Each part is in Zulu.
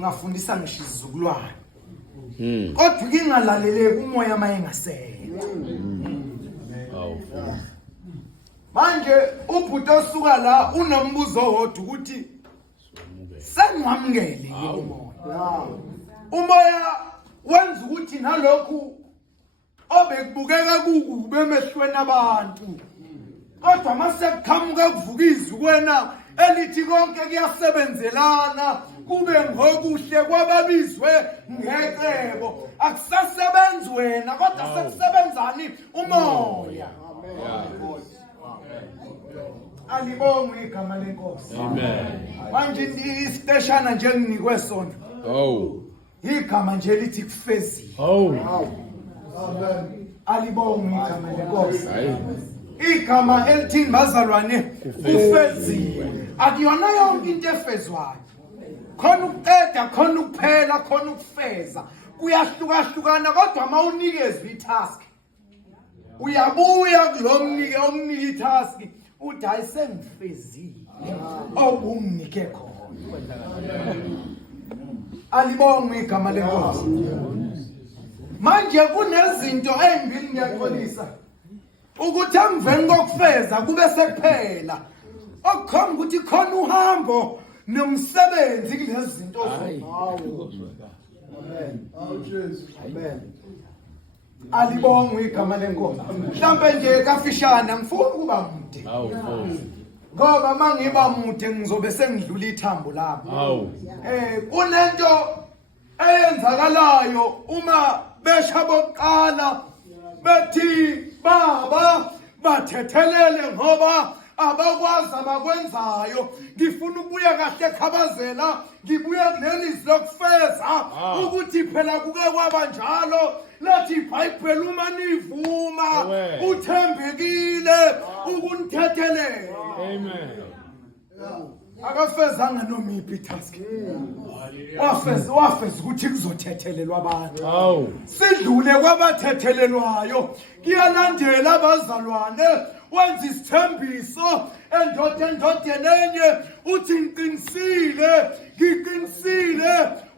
ungafundisa ngisho izizukulwane kodwa kingalaleleki umoya mayengasekho manje ubhuti osuka la unombuzo wodwa ukuthi sengamukele umoya wenza ukuthi nalokhu obekubukeka kukube emehlweni abantu kodwa mase kuqhamuka kuvukiza kwena elithi konke kuyasebenzelana kube ngokuhle kwababizwe ngecebo akusasebenzi wena kodwa sekusebenzani umoya alibonge igama lenkosi amen manje isiteshana nje nginikwe sona igama nje lithi kufezile amen alibonge igama lenkosi igama elithi bazalwane kufezile akuyona yonke into efezwayo khona ukuqeda khona ukuphela khona ukufeza kuyahlukahlukana kodwa mawunikezwe itask uyabuya kulomnike omnike itask uthi ayisengifezile obunginike khona alibonge igama lenkosi manje kunezinto ezimbili ngiyaxolisa ukuthi emveni kokufeza kube sekuphela okukhomba ukuthi khona uhambo nomsebenzi kulezi zinto amen amen alibonge igama lenkosi mhlambe nje kafishana ngifuna ukuba mude ngoba mangiba mude ngizobe sengidlula ithambo lami kunento eyenzakalayo uma besha bokuqala bethi baba bathethelele ngoba abakwazi abakwenzayo ngifuna ukubuya kahle ekhabazela ngibuya kulelizwi lokufeza ukuthi phela kuke kwaba njalo lathi iBhayibheli uma nivuma uthembekile ukunthethelela amen akafezanga noma iphi task wafeza ukuthi kuzothethelelwa abantu sidlule kwabathethelelwayo kuyalandela abazalwane wenza isithembiso endodeni enye uthi ngiqinisile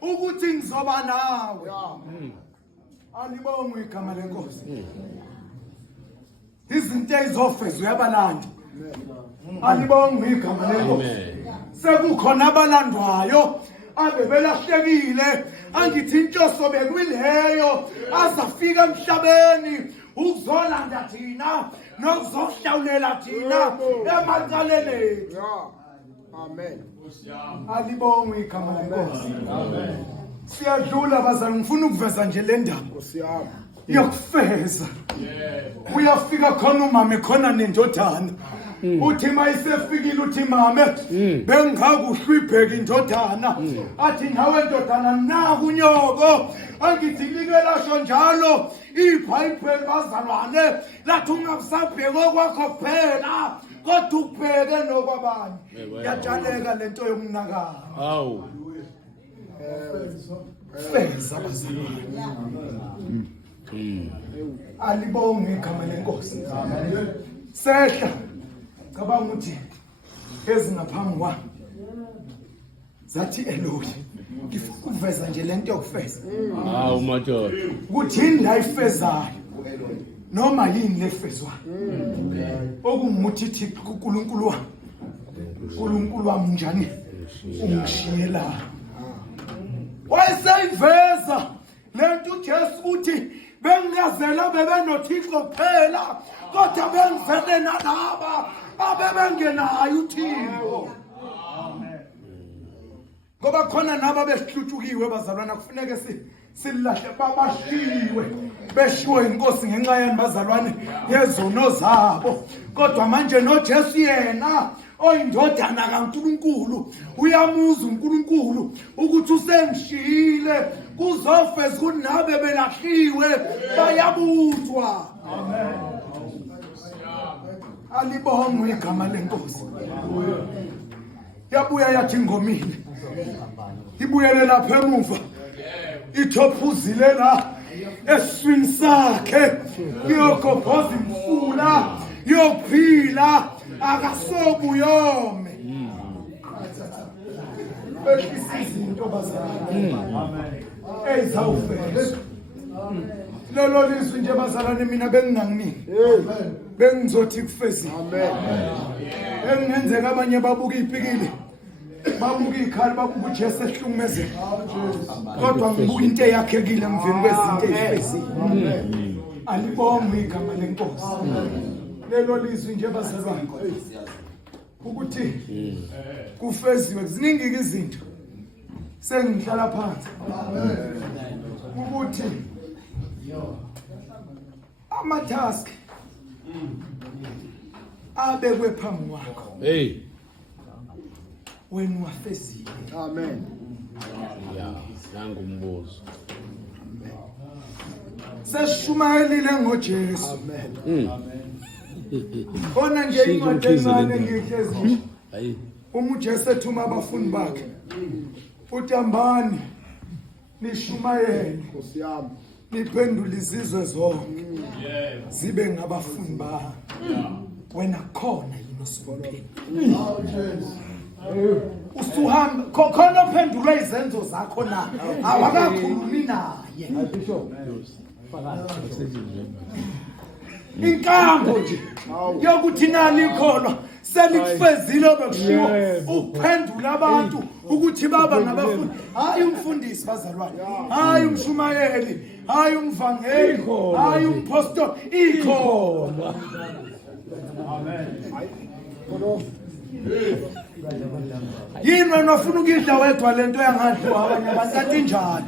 ukuthi ngizoba nawe alibonge igama lenkosi izinto ezofezwa uyabalanda alibonge igama lenkosi sekukhona abalandwayo abebelahlekile angithi inhloso bekuyileyo azafika emhlabeni ukuzolanda thina nokuzohlawulela thina emacaleni ethu amen alibonge igama lenkosi amen siyadlula bazalwane ngifuna ukuveza nje le ndaba nkosi yami yokufeza uyafika khona umama khona nendodana uthi mayisefikile uthi mama bengakuhle ibheke indodana athi nawe ndodana naku unyoko angithi likelasho njalo iBhayibheli bazalwane lathi ungabusabheki okwakho kuphela kodwa ubheke nokwabanye yatshaleka lento yokunakana feza bazalwane alibonge igama lenkosi sehla cabanga ukuthi ezingaphambi kwami zathi Eloi ngifuna ukuveza nje lento yokufeza madoda ukuthi yini la ifezayo noma yini lefezwayo okumuthi ithi uNkulunkulu wami njani ungishiyela wayesayiveza lento uJesu uthi bengazela bebenothixo kuphela kodwa bengizele nalaba abebengenayo uThixo ngoba khona nabo besihlutshukiwe bazalwana kufuneka silahle babashiwe beshiwe inkosi ngenxa yani bazalwane yezono zabo kodwa manje noJesu yena oyindodana kaNkulunkulu uyamuza uNkulunkulu ukuthi usengishiyile kuzofeza kunabe belahliwe bayabuthwa amen alibonge igama lenkosi yabuya yathi ngomile ibuyele lapha emuva ithophuzile la eswini sakhe iyogobhoza imfula yophila akasobuyome ehlisa izinto bazalwane ezawuvela lelo lizwi nje bazalwane mina benginganginiki bengizothi kufezile engenzeka abanye babuka ipikile babuka ikhali babuka uJesu ehlukumezeka kodwa ngibuka into eyakhekile emveni kwezinto ezifezile alibonge igama lenkosi lelo lizwi nje bazalwane ukuthi kufeziwe ziningi izinto sengihlala phansi ukuthi amatask abekwe phambi kwakho wena wafezile Amen. Nangumbuzo. seshumayelile ngoJesu khona nje incwadi encane ngiyihlezi uJesu ethuma abafundi bakhe uthi hambani nishumayele Nkosi yami. niphendule izizwe zonke zibe ngabafundi bami wena khona yini usiphopheni usuhamba khona uphendule izenzo zakho na awakakhulumi naye inkambo nje yokuthi nani ikholwa selikufezile obekushiwo ukuphendula abantu ukuthi baba ngabafundi hayi umfundisi bazalwane hayi umshumayeli hayi umvangeli hayi umpostoli ikhona yini wena ufuna ukidla wedwa lento yangadliwa abanye abantu athi njani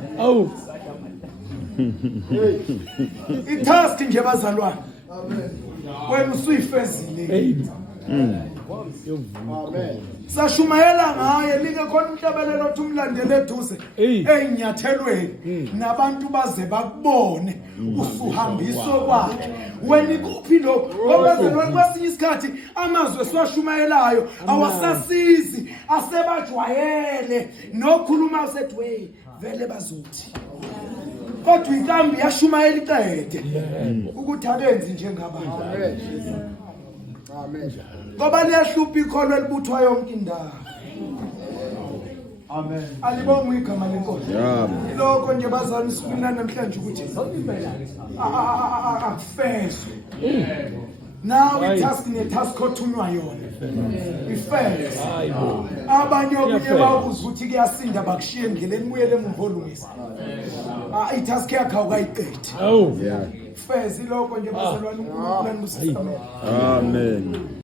itask nje bazalwane wena usuyifezile sashumayela ngaye like khona umhlabelelo othi umlandele eduze ezinyathelweni nabantu baze bakubone usuhambiswe kwakhe wena ikuphi lo ngoba kwesinye isikhathi amazwe siwashumayelayo awasasizi asebajwayele nokhuluma usethi wey vele bazothi kodwa inkambi yashumayela iqede ukuthi abenzi njengabantu Amen. ngoba liyahlupha ikholwa elibuthwa yonke indawo amen alibonge igama lenkosi lokho nje bazalwane sifuna namhlanje ukuthi akufezwe now itask ne-task othunywa yona ifeze abanye okunye babuza ukuthi kuyasinda bakushiye endleleni buyele emuva olungisa itask yakho awukayiqedi feze lokho nje bazalwane uNkulunkulu amen.